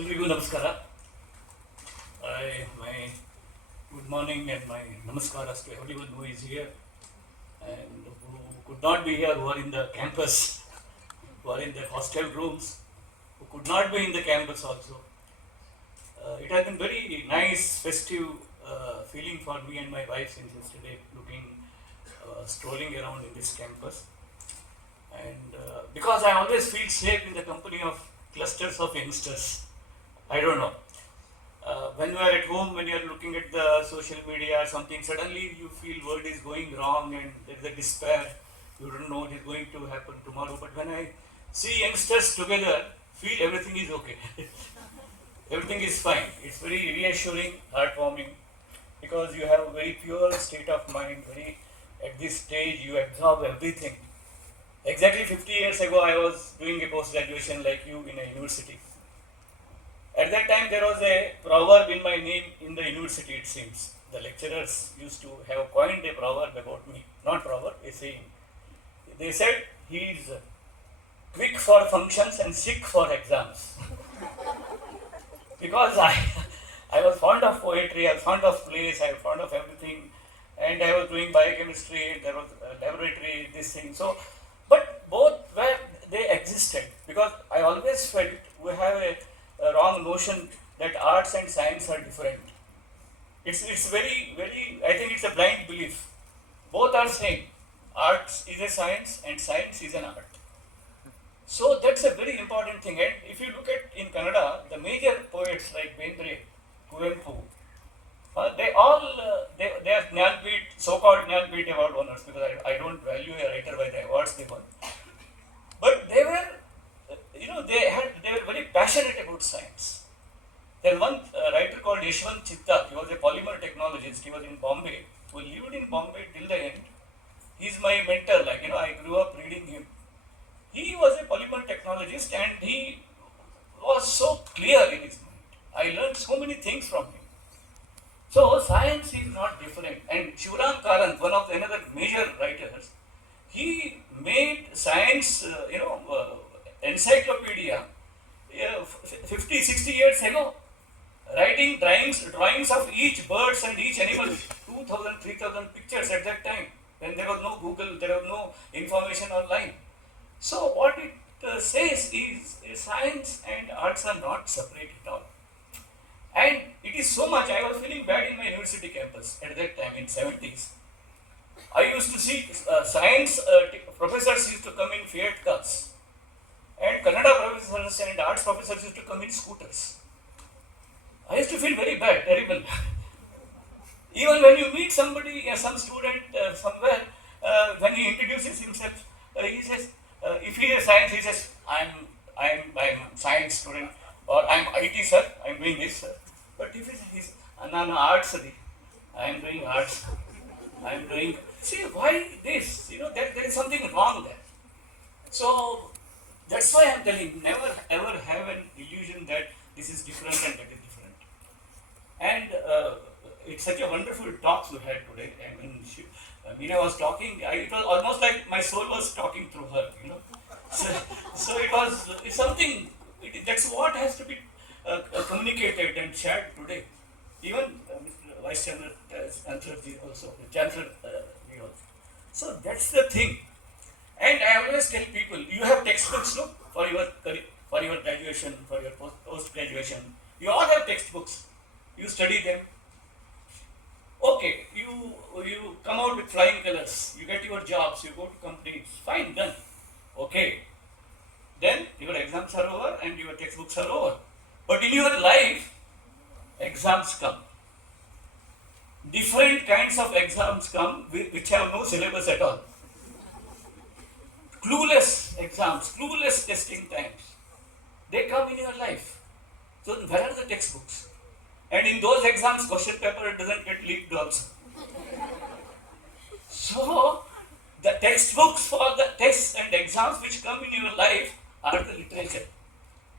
ಎಲ್ರಿಗೂ ನಮಸ್ಕಾರ. My good morning and my namaskaras to everyone who is here and who could not be here, who are in the campus, who are in the hostel rooms, who could not be in the campus also. It has been very nice, festive feeling for me and my wife since yesterday, strolling around in this campus. And because I always feel safe in the company of clusters of youngsters. I don't know. When you are at home, when you are looking at the social media or something, suddenly you feel world is going wrong and there is a despair. You don't know what is going to happen tomorrow. But when I see youngsters together, feel everything is okay. Everything is fine. It's very reassuring, heartwarming, because you have a very pure state of mind. At this stage, you absorb everything. Exactly 50 years ago, I was doing a post-graduation like you in a university. At that time, there was a proverb in my name in the university, it seems. The lecturers used to have coined a proverb about me. Not proverb, a saying. They said, he is quick for functions and sick for exams. Because I was fond of poetry, I was fond of plays, I was fond of everything. And I was doing biochemistry, there was a laboratory, this thing. So, but both they existed. Because I always felt we have a wrong notion that arts and science are different. It's very, I think it's a blind belief. Both are same. Arts is a science and science is an art. So that's a very important thing. And if you look at in Kannada, the major poets like Bendre, Kuvenpu, they all they are Jnanpith, so-called Jnanpith Award winners, because I don't value a writer by the awards they won. But they were, they were very passionate about science. There was one writer called Yashwant Chitta. He was a polymer technologist. He was in Bombay. Who lived in Bombay till the end. He is my mentor. I grew up reading him. He was a polymer technologist and he was so clear in his mind. I learned so many things from him. So science is not different. And Shivram Karant, one of another major writers, he made science, encyclopedia 50, 60 years ago, writing drawings of each birds and each animal, 2,000, 3,000 pictures at that time, when there was no Google, there was no information online. So what it says is science and arts are not separate at all. And it is so much, I was feeling bad in my university campus at that time in 70s. I used to see science professors used to come in Fiat cars, and Kannada professors and arts professors used to come in scooters. I used to feel very bad, terrible. Even when you meet somebody, some student somewhere, when he introduces himself, he says, if he is science, he says, I'm science student, or I'm IT sir, I'm doing this sir. But if he's arts, I'm doing arts, I'm doing. See, why this? There is something wrong there. So that's why I'm telling, never ever have an illusion that this is different and that is different. And it's such a wonderful talk we had today. I mean, Meena was talking, it was almost like my soul was talking through her, So it's something, that's what has to be communicated and shared today. Even Mr. Vice Chancellor also, Chancellor, So that's the thing. And I always tell people, you have textbooks, no, for your graduation, for your post-graduation. You all have textbooks. You study them. Okay, you come out with flying colors. You get your jobs. You go to companies. Fine, done. Okay. Then your exams are over and your textbooks are over. But in your life, exams come. Different kinds of exams come which have no syllabus at all. Clueless exams, clueless testing times. They come in your life. So where are the textbooks? And in those exams, question paper doesn't get leaked also. So the textbooks for the tests and exams which come in your life are the literature.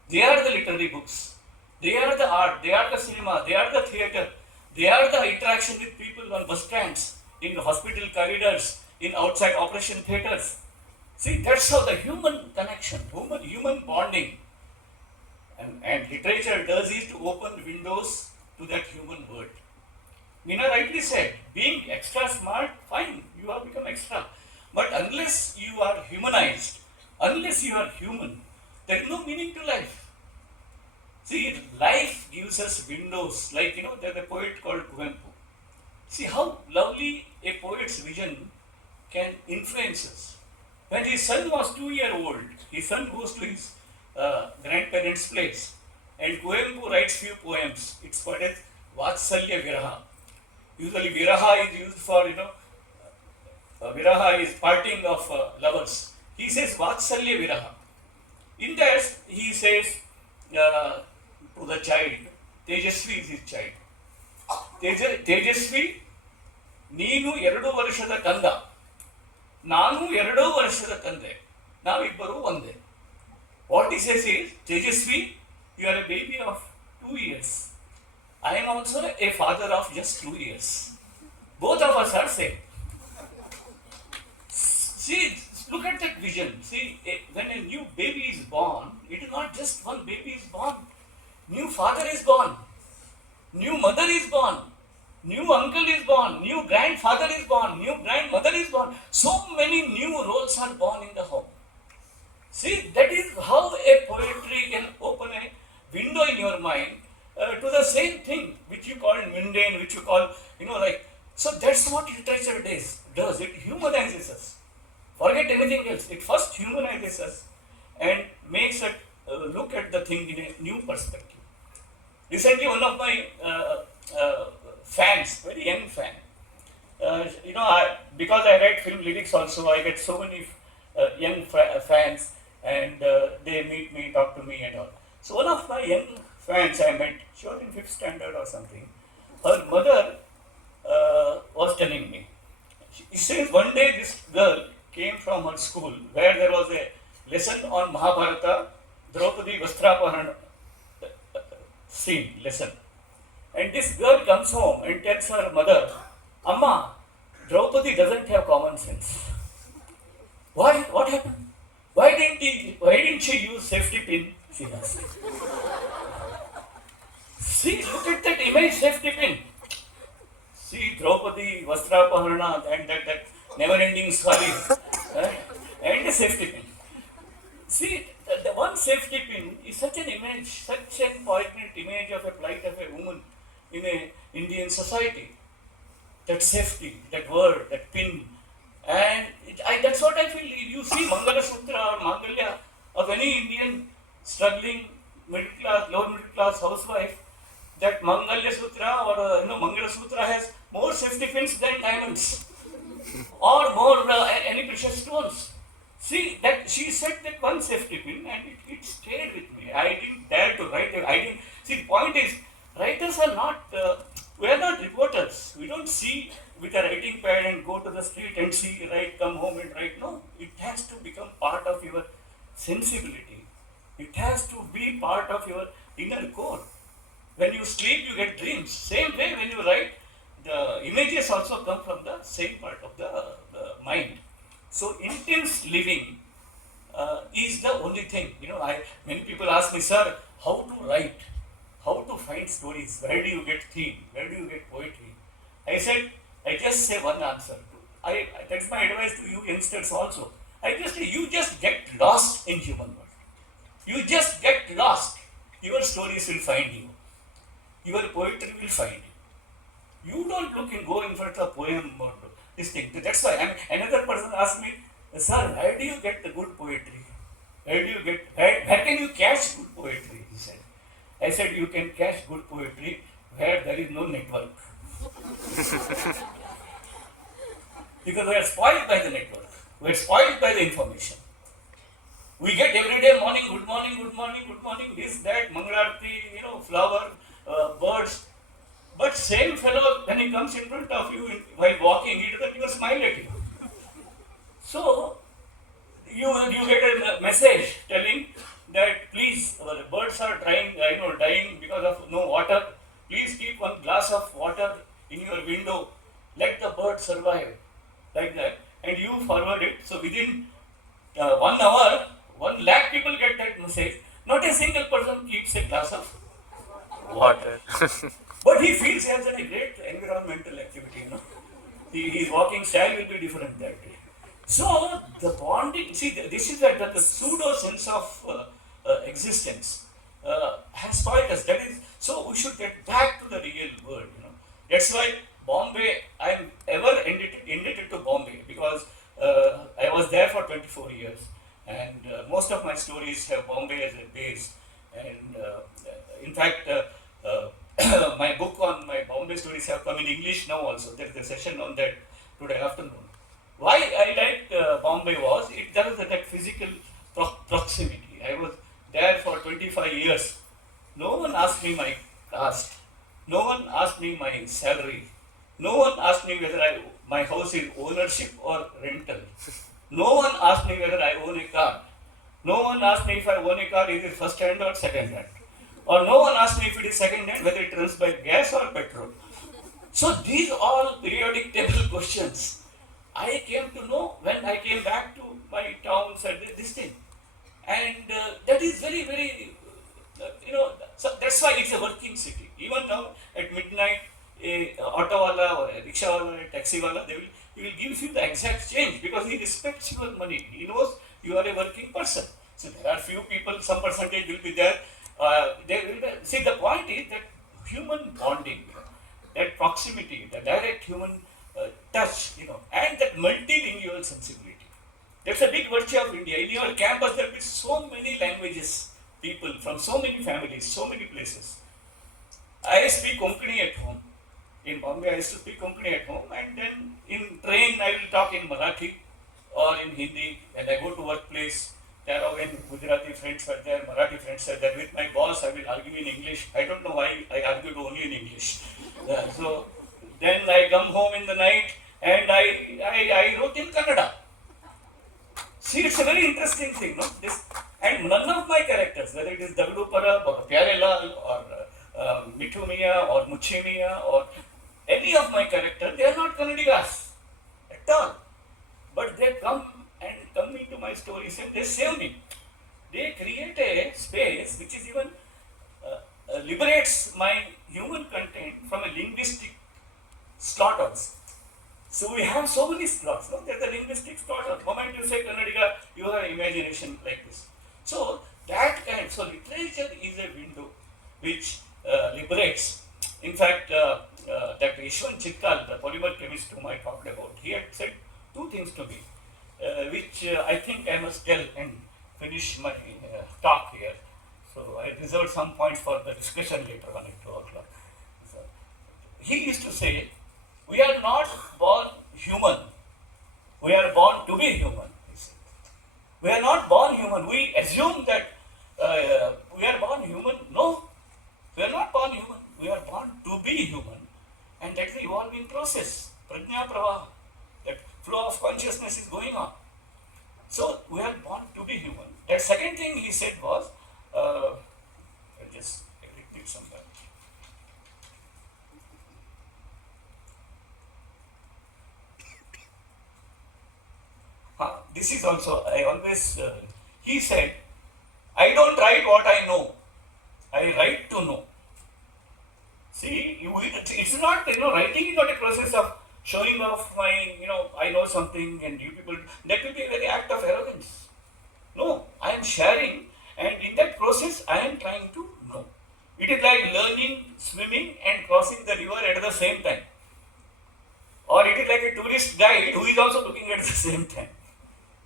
They are the literary books. They are the art. They are the cinema. They are the theatre. They are the interaction with people on bus stands, in hospital corridors, in outside operation theatres. See, that's how the human connection, human bonding. And literature does is to open windows to that human world. Meena rightly said, being extra smart, fine, you have become extra. But unless you are humanized, unless you are human, there is no meaning to life. See, life gives us windows, like, there's a poet called Kusumagraj. See how lovely a poet's vision can influence us. When his son was 2 years old, his son goes to his grandparents' place, and Kusumagraj writes few poems. It's called as Vatsalya Viraha. Usually Viraha is used for, Viraha is parting of lovers. He says Vatsalya Viraha. In that, he says to the child, Tejasvi is his child. Tejasvi, ನೀನು 2 ವರ್ಷದ ಕಂದ, ನಾನು 2 ವರ್ಷದ ತಂದೆ, ನಾವಿಬ್ಬರು ಒಂದೇ. What he says is, Tejasvi, you are a baby of 2 years. I am also a father of just 2 years. Both of us are same. See, look at that vision. See, when a new baby is born, it is not just one baby is born. New father is born. New mother is born. New uncle is born. New grandfather is born. New grandmother is born. So many new roles are born in the home. See, that is how a poetry can open a window in your mind to the same thing which you call mundane, which you call, so that's what literature does. It humanizes us. Forget anything else. It first humanizes us and makes us look at the thing in a new perspective. Recently, one of my fans, very young fan, because I write film lyrics also, I get so many young fans, and they meet me, talk to me and all. So one of my young fans I met, she was in 5th standard or something. Her mother was telling me, she says one day this girl came from her school where there was a lesson on Mahabharata, Draupadi Vastrapaharana scene lesson. And this girl comes home and tells her mother, Amma, Draupadi doesn't have common sense. Why? What happened? Why didn't she use safety pin? She asked. See, look at that image, safety pin. See, Draupadi, Vastrapaharana, and that never-ending story, and the safety pin. See, the one safety pin is such an image, such an poignant image of a plight of a woman in an Indian society. That safety, that word, that pin, and that's what I feel. You see Mangala Sutra or Mangalya of any Indian struggling middle class, lower middle class housewife, that Mangalya Sutra or Mangala Sutra has more safety pins than diamonds or more any precious stones. See, that she said that one safety pin and it stayed with me. I didn't dare to write it. See, the point is, writers are not, we are not reporters. We don't see with a writing pad and go to the street and see, write, come home and write. No, it has to become part of your sensibility. It has to be part of your inner core. When you sleep, you get dreams. Same way, when you write, the images also come from the same part of the mind. So intense living is the only thing. Many people ask me, sir, how to write? How to find stories? Where do you get theme? Where do you get poetry? I just say one answer. That's my advice to you youngsters also. You just get lost in human world. You just get lost. Your stories will find you. Your poetry will find you. You don't look and go in front of a poem or this thing. That's why another person asked me, sir, where do you get the good poetry? Where can you catch good poetry? He said. I said, you can catch good poetry where there is no network. Because we are spoiled by the network. We are spoiled by the information. We get every day morning, good morning, good morning, good morning, this, that, Mangalarti, flower, birds. But same fellow, when he comes in front of you while walking, he doesn't even smile at you. So, you get a message telling that please, our birds are dying because of no water. Please keep one glass of water in your window. Let the bird survive. Like that. And you forward it. So within 1 hour, 1 lakh people get that message. Not a single person keeps keeps a glass of water. Water. But he feels he has done a great environmental activity, His walking style will be different that day. So the bonding, see, this is that the pseudo sense of existence has spoiled us. That is, so we should get back to the real world. That's why Bombay, I am ever indebted to Bombay because I was there for 24 years, and most of my stories have Bombay as a base. And in fact, my book on my Bombay stories have come in English now also. There is a session on that today afternoon. Why I liked Bombay was there was that physical proximity. I was there for 25 years. No one asked me my caste. No one asked me my salary. No one asked me whether my house is ownership or rental. No one asked me whether I own a car. No one asked me if I own a car, is it first hand or second hand. Or no one asked me if it is second hand, whether it runs by gas or petrol. So these all periodic table questions I came to know when I came back to my town, said this thing. And that is very, very, so that's why it's a working city. Even now at midnight, a auto wala or a rickshaw wala, a taxi wala, he will give you the exact change because he respects your money. He knows you are a working person. So there are few people, some percentage will be there. See, the point is that human bonding, that proximity, the direct human touch, and that multilingual sensibility. That's a big virtue of India. In your campus, there will be so many languages, people from so many families, so many places. I speak Konkani at home. In Bombay, I used to speak Konkani at home, and then in train, I will talk in Marathi or in Hindi. When I go to workplace, there are when Gujarati friends were there, Marathi friends were there. With my boss, I will argue in English. I don't know why I argued only in English. So then I come home in the night and I wrote in Kannada. See, it's a very interesting thing, and none of my characters, whether it is Dagdu Parab or Pyarelal or Mithumiya or Muchimiya or any of my characters, they are not Kannadigas at all. But they come into my stories and they save me. They create a space which is even liberates my human content from a linguistic slaughters. So we have so many slots. There's a linguistic slot. The moment you say Kannadiga, you have imagination like this. So so literature is a window which liberates. In fact, that Yashwant Chikkal, the polymer chemist whom I talked about, he had said two things to me, which I think I must tell and finish my talk here. So I reserved some points for the discussion later on at 2 o'clock. So, he used to say, we are not born human. We are born to be human. We are not born human. We assume that we are born human. No, we are not born human. We are born to be human. And that's the evolving process. Prajna Pravaha, that flow of consciousness is going on. So we are born to be human. That second thing he said was, I'll just repeat somewhere. This is also, I always, he said, I don't write what I know, I write to know. See, it's not, writing is not a process of showing off my, I know something and you people, that will be a very act of arrogance. No, I am sharing and in that process I am trying to know. It is like learning swimming and crossing the river at the same time. Or it is like a tourist guide who is also looking at the same time.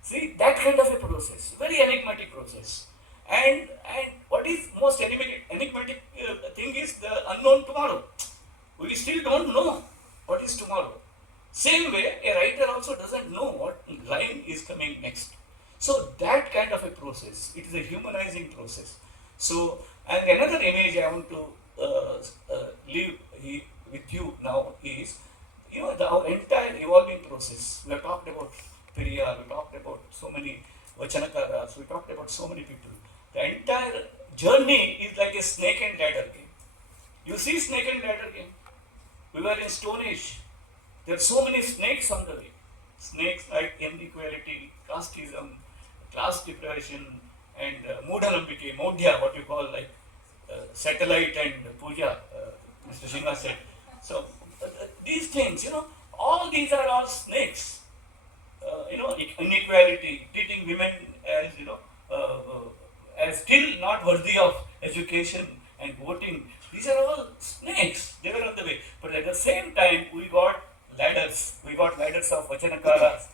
See, that kind of a process, very enigmatic process. And what is most enigmatic thing is the unknown tomorrow. We still don't know what is tomorrow. Same way, a writer also doesn't know what line is coming next. So that kind of a process, it is a humanizing process. So, and another image I want to leave with you now is, our entire evolving process. We have talked about Periyar, we talked about so many Vachanakaras, we talked about so many people. The entire journey is like a snake and ladder game. You see snake and ladder game? We were in Stone Age. There are so many snakes on the way. Snakes like inequality, casteism, class deprivation, and Moodharambike, Modhya, what you call like satellite and puja, Mr. Singha said. So these things, all these are all snakes. Inequality, treating women as, as still not worthy of education and voting. These are all snakes. They were on the way. But at the same time, we got ladders. We got ladders of Vachanakaras,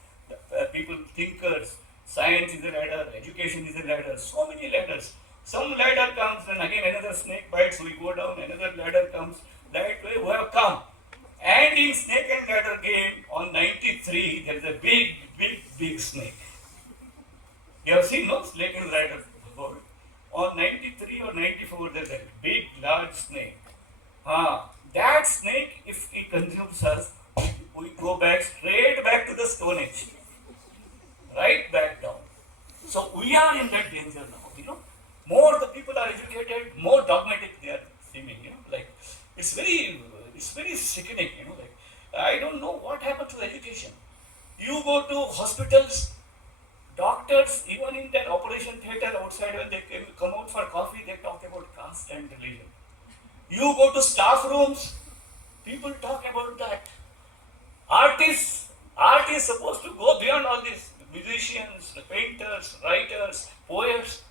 people, thinkers. Science is a ladder, education is a ladder, so many ladders. Some ladder comes, then again another snake bites, we go down, another ladder comes. That way we have come. And in snake and ladder game, on 93, there is a big snake. You have seen, no? Snake and ladder board. On 93 or 94, there is a big, large snake. That snake, if it consumes us, we go straight back to the Stone Age. Right back down. So we are in that danger now. More the people are educated, more dogmatic they are seeming. Like it's very sickening. Like I don't know what happened to education. You go to hospitals, doctors, even in their operation theatre outside when they come out for coffee, they talk about caste and religion. You go to staff rooms, people talk about that. Art is supposed to go beyond all this. Musicians, painters, writers, poets,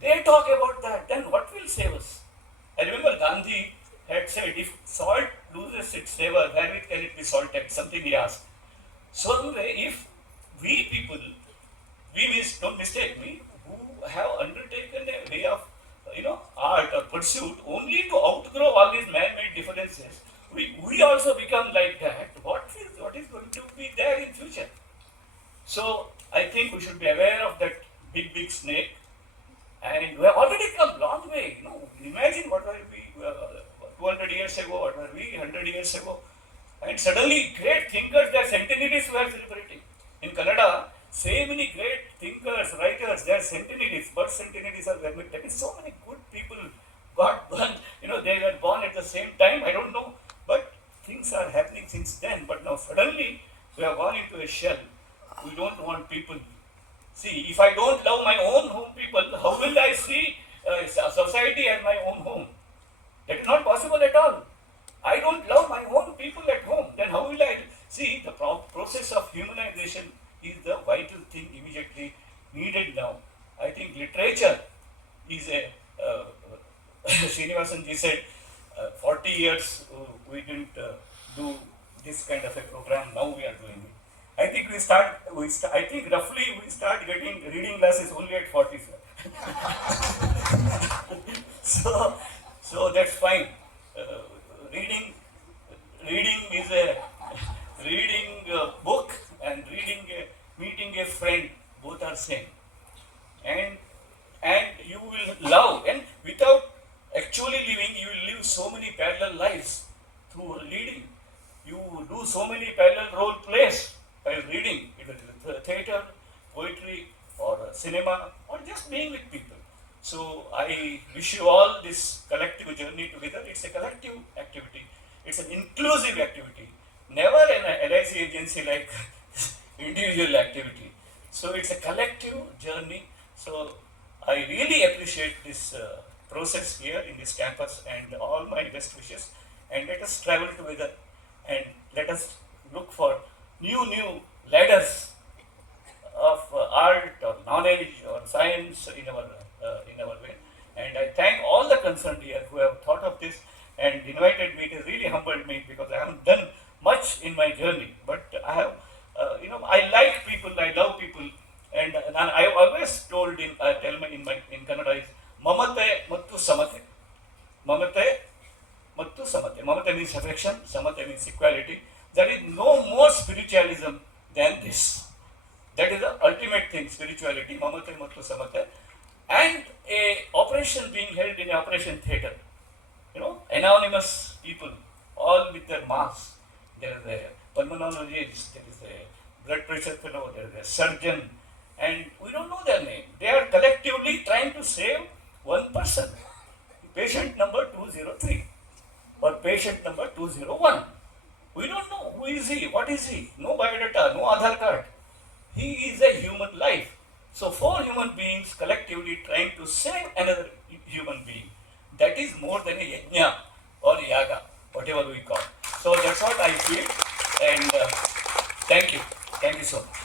they talk about that. Then what will save us? I remember Gandhi had said, if salt loses its flavor, wherewith can it be salted? Something he asked. So anyway, if we people, we means, don't mistake me, who have undertaken a way of, art or pursuit only to outgrow all these man-made differences, we also become like that. What is going to be there in future? So I think we should be aware of that big snake, and we have already come a long way. Imagine what were we 200 years ago, what were we 100 years ago, and suddenly great thinkers, their centenaries we are celebrating. In Kannada, so many great thinkers, writers, their centenaries, birth centenaries are there. That is so many good people got born. They were born at the same time. I don't know, but things are happening since then. But now suddenly we have gone into a shell. We don't want people. See, if I don't love my own home people, how will I see society as my own home? That is not possible at all. I don't love my own people at home. Then how will I see the process of humanization is the vital thing immediately needed now. I think literature is a Srinivasan ji said 40 years we didn't do this kind of a program. Now we are doing it. I think I think roughly we start getting reading glasses only at 40. So that's fine. Reading is reading a book and meeting a friend, both are same. And you will love, and without actually living, you will live so many parallel lives through reading. You do so many parallel role plays while reading, either theatre, poetry, or cinema, or just being with people. So I wish you all this collective journey together. It's a collective activity. It's an inclusive activity. Never an LIC agency like individual activity. So it's a collective journey. So I really appreciate this process here in this campus, and all my best wishes. And let us travel together and let us look for new ladders of art or knowledge or science in our way. And I thank all the concerned here who have thought of this and invited me. It has really humbled me because I haven't done much in my journey, but I have, I like people, I love people, and I have always told in Kannada is mamate mattu samate. Mamate mattu samate. Mamate means affection, samate means equality. There is no more spiritualism than this. That is the ultimate thing, spirituality, mamate mattu samate. And a operation being held in an operation theatre. Anonymous people, all with their masks. There is a pulmonologist, there is a blood pressure fellow, there is a surgeon, and we don't know their name. They are collectively trying to save one person, patient number 203 or patient number 201. We don't know who is he, what is he, no biodata, no Aadhaar card. He is a human life. So 4 human beings collectively trying to save another human being. that is more than a yajna or yaga, whatever we call. So that's what I feel, and thank you so much.